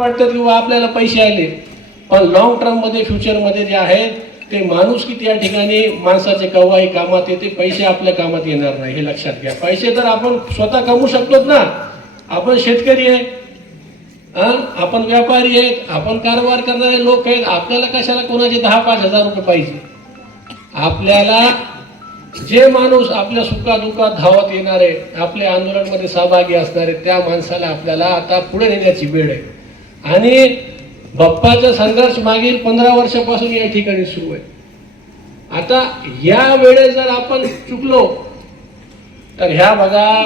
वाटतं की बा आपल्याला पैसे आले. पण लॉंग टर्ममध्ये फ्युचरमध्ये जे आहेत ते माणूस किती या ठिकाणी माणसाचे कवाई कामात येते पैसे आपल्या कामात येणार नाही हे लक्षात घ्या. पैसे तर आपण स्वतः कमवू शकतोच ना. आपण शेतकरी आहे. आपण व्यापारी आहेत. आपण कारभार करणारे लोक आहेत. आपल्याला कशाला कोणाचे दहा पाच हजार रुपये पाहिजे? आपल्याला जे माणूस आपल्या सुखादुखात धावत येणारे आपल्या आंदोलनमध्ये सहभागी असणारे त्या माणसाला आपल्याला आता पुढे नेण्याची वेळ आहे. आणि बाप्पाचा संघर्ष मागील पंधरा वर्षापासून या ठिकाणी सुरू आहे. आता या वेळेस जर आपण चुकलो तर ह्या बघा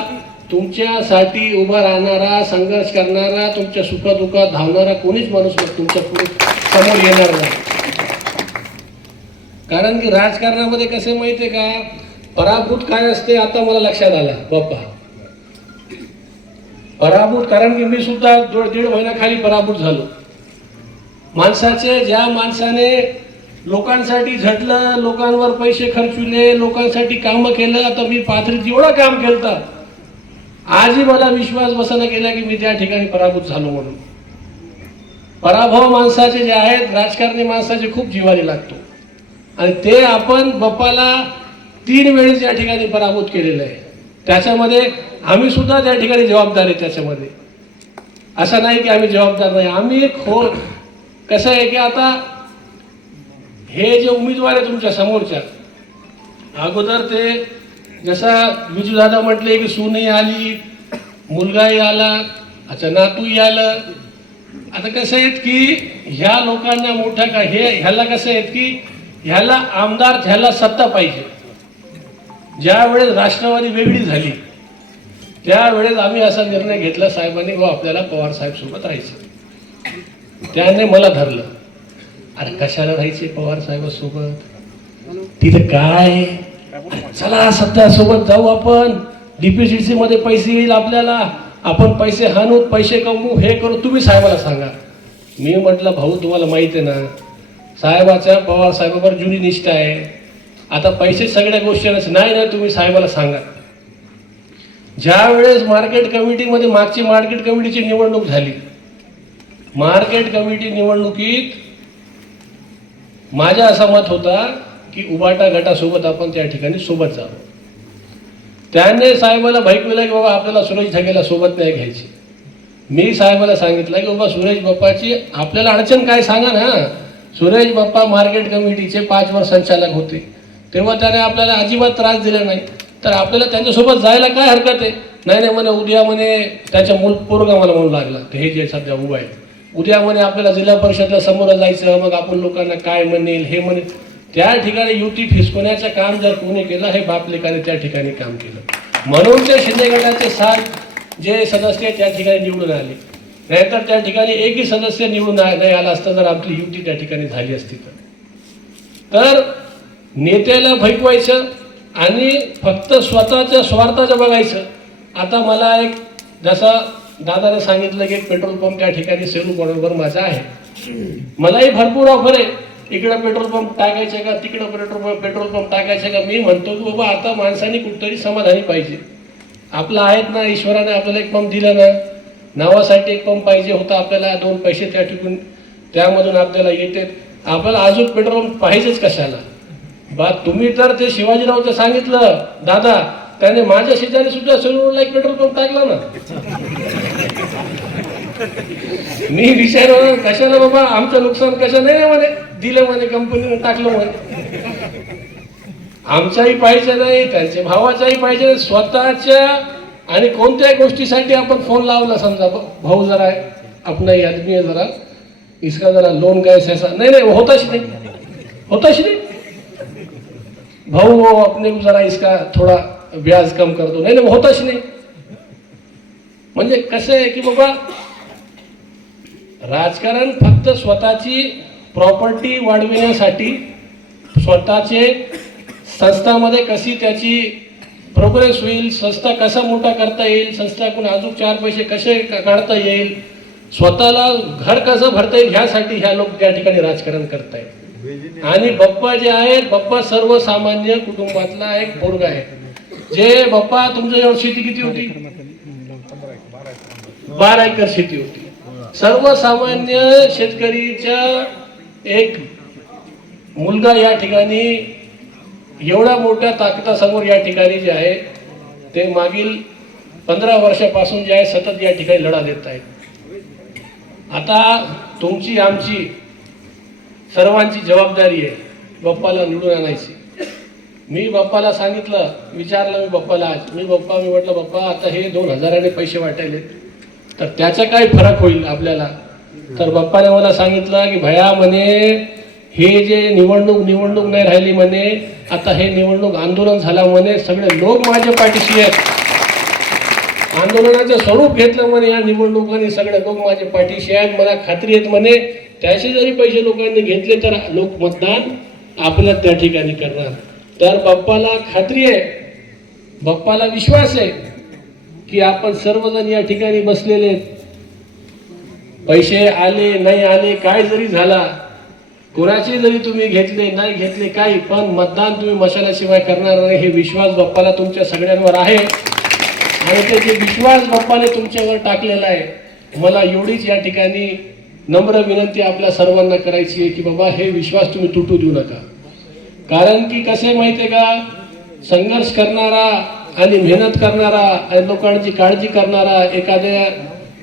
तुमच्यासाठी उभा राहणारा संघर्ष करणारा तुमच्या सुखदुःखात धावणारा कोणीच माणूस तुमच्यापुढे समोर येणार नाही. कारण की राजकारणामध्ये कसे माहितीये का? पराभूत काय असते आता मला लक्षात आला. बाप्पा पराभूत कारण की मी सुद्धा दीड महिन्याखाली पराभूत झालो. माणसाचे ज्या माणसाने लोकांसाठी झटलं लोकांवर पैसे खर्चुले लोकांसाठी कामं केलं आता मी पाथरीत एवढं काम केलं आजही मला विश्वास बसना केला की मी त्या ठिकाणी पराभूत झालो म्हणून. पराभव माणसाचे जे आहेत राजकारणी माणसाचे खूप जिवारी लागतो. आणि ते आपण बाप्पाला तीन वेळेस या ठिकाणी पराभूत केलेलं आहे. त्याच्यामध्ये आम्ही सुद्धा त्या ठिकाणी जबाबदार आहे त्याच्यामध्ये. असं नाही की आम्ही जबाबदार नाही. आम्ही खो कसं आहे की आता हे जे उमेदवार आहे तुमच्या समोरच्या अगोदर ते जसा विजू दादा म्हटले की सूनही आली मुलगाही आला अच्छा नातूही आलं. आता कसं आहेत की ह्या लोकांना मोठ्या का हे ह्याला कसं आहेत की ह्याला आमदार ह्याला सत्ता पाहिजे. ज्या वेळेस राष्ट्रवादी वेगळी झाली त्यावेळेस आम्ही असा निर्णय घेतला साहेबांनी व आपल्याला पवार साहेब सोबत राहायचं. त्याने मला धरलं. अरे कशाला राहायचे पवार साहेब तिथं काय? चला सध्या सोबत जाऊ आपण. डीपीसीसी मध्ये पैसे येईल आपल्याला. आपण पैसे हाणू पैसे कमवू हे करू तुम्ही साहेबाला सांगा. मी म्हटलं भाऊ तुम्हाला माहिती आहे ना साहेबाच्या पवार साहेबावर जुनी निष्ठा आहे. आता पैसे सगळ्या गोष्टी नाही ना तुम्ही साहेबाला सांगा. ज्या वेळेस मार्केट कमिटीमध्ये मागची मार्केट कमिटीची निवडणूक झाली मार्केट कमिटी निवडणुकीत माझ्या असा मत होता की उबाटा गटासोबत आपण त्या ठिकाणी सोबत जावं. त्याने साहेबाला भैकविला की बाबा आपल्याला सुरेश ढगेला सोबत नाही घ्यायची. मी साहेबाला सांगितलं की बाबा सुरेश बाप्पाची आपल्याला अडचण काय सांगा ना. सुरेश बाप्पा मार्केट कमिटीचे पाच वर्ष संचालक होते. तेव्हा त्याने आपल्याला अजिबात त्रास दिला नाही. तर आपल्याला त्यांच्यासोबत जायला काय हरकत आहे? नाही नाही म्हणे उद्या म्हणे त्याच्या मूल पोरगा मला म्हणू लागला. ते हे जे सध्या उभं आहे. उद्या म्हणे आपल्याला जिल्हा परिषदला समोर जायचं मग आपण लोकांना काय म्हणेल हे म्हणेल त्या ठिकाणी युती फिसकवण्याचं काम जर कोणी केलं हे बापलेकाने त्या ठिकाणी काम केलं. म्हणून ते शिंदे गटाचे सात जे सदस्य त्या ठिकाणी निवडून आले. नाहीतर त्या ठिकाणी एकही सदस्य निवडून नाही आला असता जर आपली युती त्या ठिकाणी झाली असती तर. तर नेत्याला भैकवायचं आणि फक्त स्वतःच्या स्वार्थाचं बघायचं. आता मला एक जसं दादाने सांगितलं की एक पेट्रोल पंप त्या ठिकाणी सेलू बरोबर माझा आहे. मलाही भरपूर ऑफर आहे. इकडं पेट्रोल पंप टाकायचे का तिकडं पेट्रोल पंप पेट्रोल पंप टाकायचे का? मी म्हणतो की बाबा आता माणसाने कुठतरी समाधानी पाहिजे. आपलं आहेत ना ईश्वराने आपल्याला एक पंप दिला ना नावासाठी एक पंप पाहिजे होता आपल्याला दोन पैसे त्या ठिकून त्यामधून आपल्याला येते. आपल्याला अजून पेट्रोल पंप पाहिजेच कशाला? बा तुम्ही तर ते शिवाजीरावचं सांगितलं दादा त्याने माझ्या शेजारी सुद्धा सोलूरला एक पेट्रोल पंप टाकला ना. मी विचारलं कशाला बाबा आमचं नुकसान कशा नाही म्हणे दिलं म्हणे कंपनीने टाकलं म्हणे. आमचाही पाहिजे नाही त्यांच्या भावाचाही पाहिजे नाही. स्वतःच्या आणि कोणत्याही गोष्टीसाठी आपण फोन लावला समजा भाऊ जरा आपण आदमी जरा इसका जरा लोन कैसे ऐसा नाही नाही वो नाही. ही नाही. भाऊ वो अपने को जरा इसका थोड़ा व्याज कम कर दो। नाही नाही होतच नाही। म्हणजे कसं आहे की बाबा राजकारण फक्त स्वतःची प्रॉपर्टी वाढविण्यासाठी स्वतःचे संस्थामध्ये कशी त्याची प्रोग्रेस होईल संस्था कसा मोठा करता येईल संस्थाकडून अजून चार पैसे कसे काढता येईल स्वतःला घर कसं भरता येईल ह्यासाठी ह्या लोक त्या ठिकाणी राजकारण करतायत. आणि बाप्पा जे आहेत बाप्पा सर्वसामान्य कुटुंबातला एक पोरगा आहे. जे बाप्पा तुमच्या जवळ शेती किती होती? बारा एकर शेती होती. सर्वसामान्य शेतकरीच्या एक मुलगा या ठिकाणी एवढ्या मोठ्या ताकदासमोर या ठिकाणी जे आहे ते मागील पंधरा वर्षापासून जे आहे सतत या ठिकाणी लढा देत आहेत. आता तुमची आमची सर्वांची जबाबदारी आहे. बाप्पाला निवडून आणायची. मी बाप्पाला सांगितलं विचारलं मी बाप्पाला आज. मी बाप्पा मी म्हटलं बाप्पा आता हे दोन हजाराने पैसे वाटायले. तर त्याचा काय फरक होईल आपल्याला? तर बाप्पाने मला सांगितलं की भया म्हणे हे जे निवडणूक निवडणूक नाही राहिली म्हणे आता हे निवडणूक आंदोलन झाला म्हणे सगळे लोक माझ्या पाठीशी आहेत. आंदोलनाचं स्वरूप घेतलं म्हणे या निवडणुकांनी सगळे लोक माझ्या पाठीशी आहेत मला खात्री आहेत म्हणे. त्याचे जरी पैसे लोकांनी घेतले तर लोक मतदान आपल्या त्या ठिकाणी करणार तर बाप्पाला खात्री आहे बाप्पाला विश्वास आहे की आपण सर्वजण या ठिकाणी बसलेले आहेत. पैसे आले नाही आले काय जरी झाला कोणाचे जरी तुम्ही घेतले नाही घेतले काही पण मतदान तुम्ही मशालाशिवाय करणार नाही हे विश्वास बाप्पाला तुमच्या सगळ्यांवर आहे आणि ते जे विश्वास बाप्पाने तुमच्यावर टाकलेला आहे मला एवढीच या ठिकाणी नम्र विनंती आपल्या सर्वांना करायची आहे की बाबा हे विश्वास तुम्ही तुटू देऊ नका. कारण की कसे माहितीये का? संघर्ष करणारा आणि मेहनत करणारा आणि लोकांची काळजी करणारा एखाद्या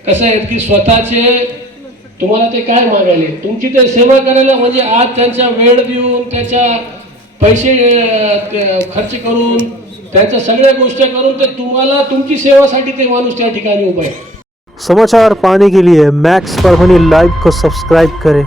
कसं आहे की स्वतःचे तुम्हाला ते काय मागायले? तुमची ते सेवा करायला म्हणजे आज त्यांचा वेळ देऊन त्याच्या पैसे खर्च करून त्याच्या सगळ्या गोष्टी करून ते तुम्हाला तुमची सेवासाठी ते माणूस त्या ठिकाणी उभा आहे. समाचार पाने के लिए मैक्स परभनी लाइव को सब्सक्राइब करें।